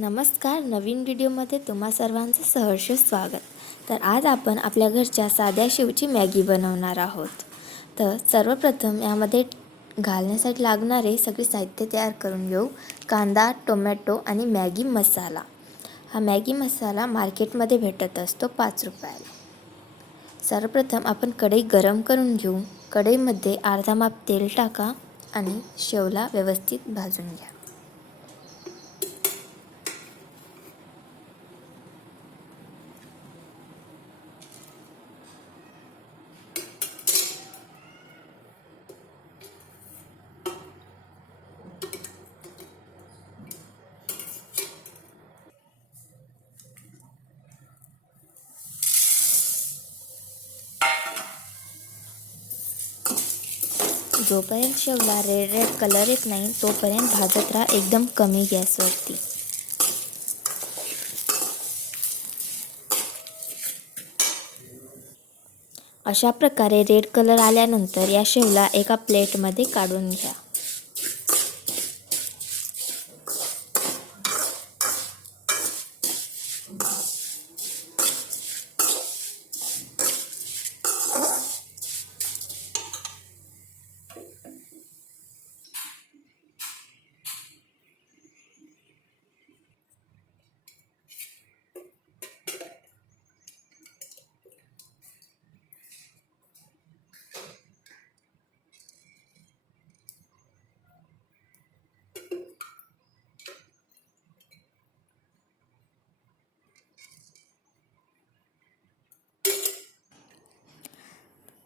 नमस्कार नवीन व्हिडिओमध्ये तुम्हा सर्वांचं सहर्ष स्वागत. तर आज आपण आपल्या घरच्या साध्या शेवची मॅगी बनवणार आहोत. तर सर्वप्रथम यामध्ये घालण्यासाठी लागणारे सगळे साहित्य तयार करून घेऊ. कांदा टोमॅटो आणि मॅगी मसाला. हा मॅगी मसाला मार्केटमध्ये भेटत असतो पाच रुपयाला. सर्वप्रथम आपण कढई गरम करून घेऊ. कढईमध्ये अर्धा माप तेल टाका आणि शेवला व्यवस्थित भाजून घ्या. जोपर्यंत शेवला रेड रेड कलर येत नाही तोपर्यंत भाजत राहा. एकदम कमी गॅसवरती अशा प्रकारे रेड कलर आल्यानंतर या शेवला एका प्लेटमध्ये काढून घ्या.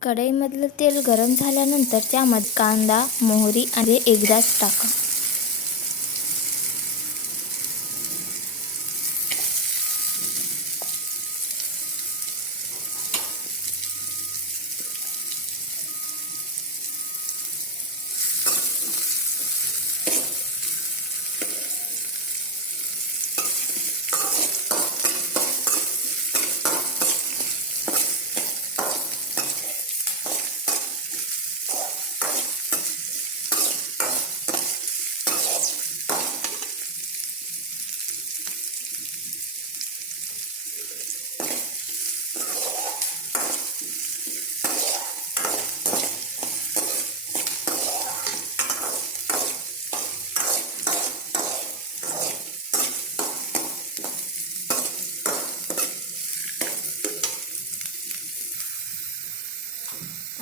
कढईमधलं तेल गरम झाल्यानंतर त्यामध्ये कांदा मोहरी आणि एकदाच टाका.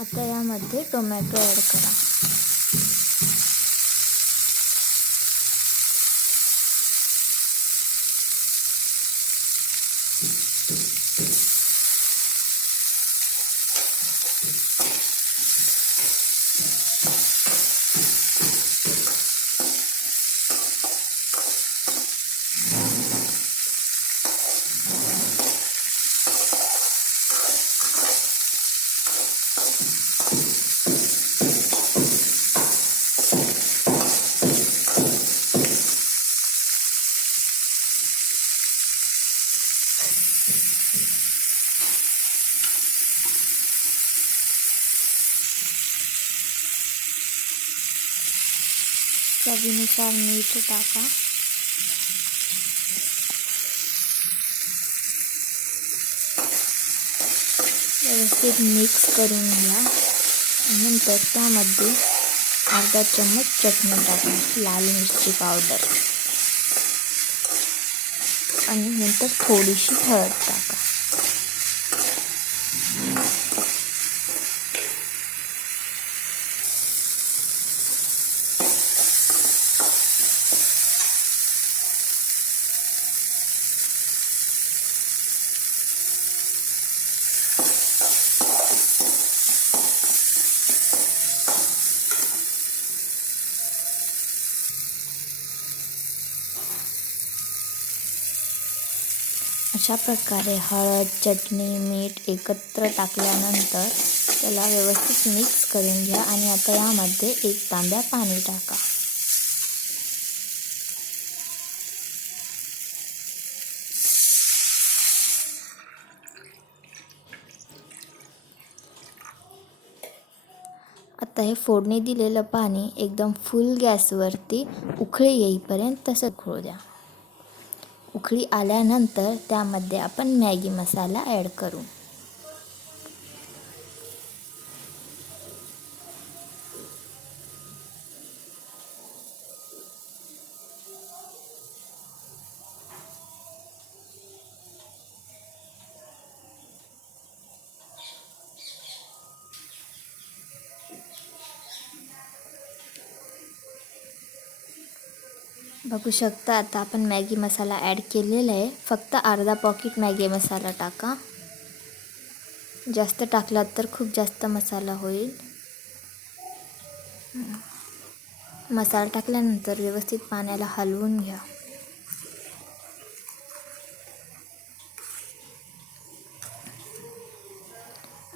आता यामध्ये टोमॅटो ॲड करा चवीनुसार मीठ टाका. व्यवस्थित मिक्स करून घ्या. नंतर त्यामध्ये अर्धा चम्मच चटणी टाका. लाल मिरची पावडर आणि नंतर थोडीशी हळद टाका. अशा प्रकारे हळद चटणी मीठ एकत्र टाकल्यानंतर त्याला व्यवस्थित मिक्स करून घ्या आणि आता यामध्ये एक तांब्या पाणी टाका. आता हे फोडणी दिलेलं पाणी एकदम फुल गॅसवरती उकळी येईपर्यंत तसं उकळू द्या. उकळी आल्यानंतर त्यामध्ये आपण मॅगी मसाला ॲड करू. बघू शकता आता आपण मॅगी मसाला ॲड केलेला आहे. फक्त अर्धा पॉकेट मॅगी मसाला टाका. जास्त टाकलात तर खूप जास्त मसाला होईल. मसाला टाकल्यानंतर व्यवस्थित पाण्याला हलवून घ्या.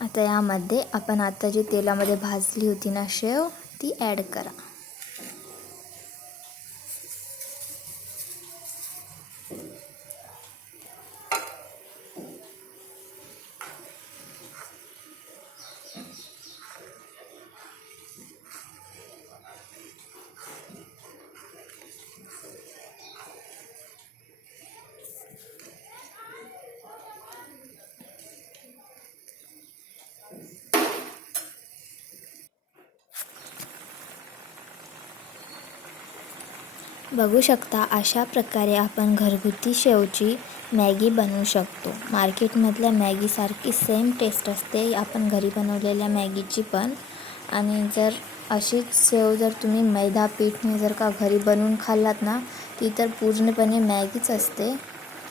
आता यामध्ये आपण आता जी तेलामध्ये भाजली होती ना शेव ती ॲड करा. बघू शकता अशा प्रकारे आपण घरगुती शेवची मॅगी बनवू शकतो. मार्केटमधल्या मॅगीसारखी सेम टेस्ट असते. आपण घरी बनवलेल्या मॅगीची पण. आणि जर अशीच शेव जर तुम्ही मैदा पीठने जर का घरी बनवून खाल्लात ना ती तर पूर्णपणे मॅगीच असते.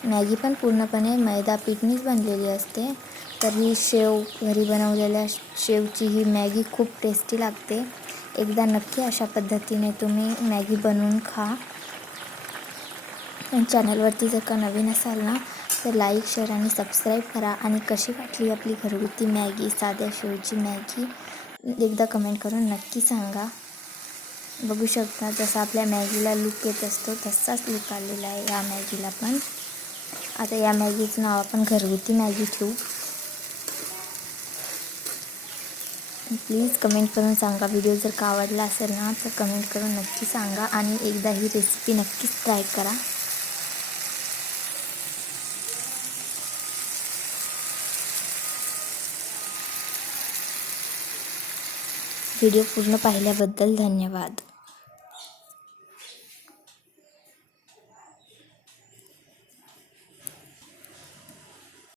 मॅगी पण पूर्णपणे मैदा पीठनीच बनलेली असते. तर ही शेव घरी बनवलेल्या शेवची ही मॅगी खूप टेस्टी लागते. एकदा नक्की अशा पद्धतीने तुम्ही मॅगी बनवून खा. चॅनलवरती जर का नवीन असाल ना तर लाईक शेअर आणि सबस्क्राईब करा. आणि कशी वाटली आपली घरगुती मॅगी साध्या शेवची मॅगी एकदा कमेंट करून नक्की सांगा. बघू शकता जसं आपल्या मॅगीला लुक येत असतो तसाच लुक आलेला आहे या मॅगीला पण. आता या मॅगीचं नाव आपण घरगुती मॅगी ठेवू. प्लीज कमेंट करून सांगा. व्हिडिओ जर का आवडला असेल ना तर कमेंट करून नक्की सांगा आणि एकदा ही रेसिपी नक्कीच ट्राय करा. व्हिडिओ पूर्ण पाहिल्याबद्दल धन्यवाद.